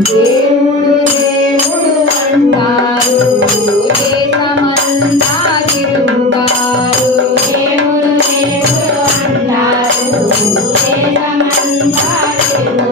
దేవుడు దేవుడు అంటారు. దేశమంతా తిరుగుతారు దేవుడు దేవుడు అంటారు. దేశమంతా తిరుగుతారు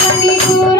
ಶ್ರೀ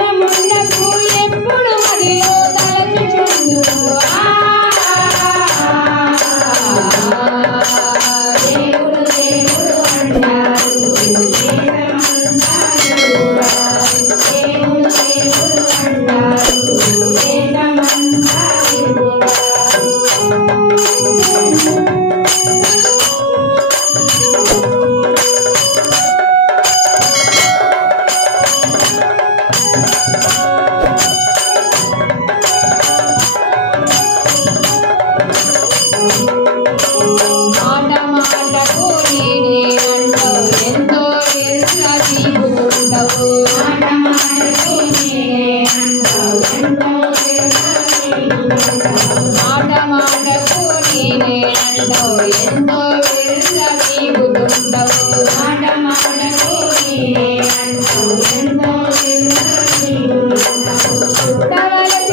ఎంతో ఎంతో వెలుసవి గుడుండవు ఆట Thank you.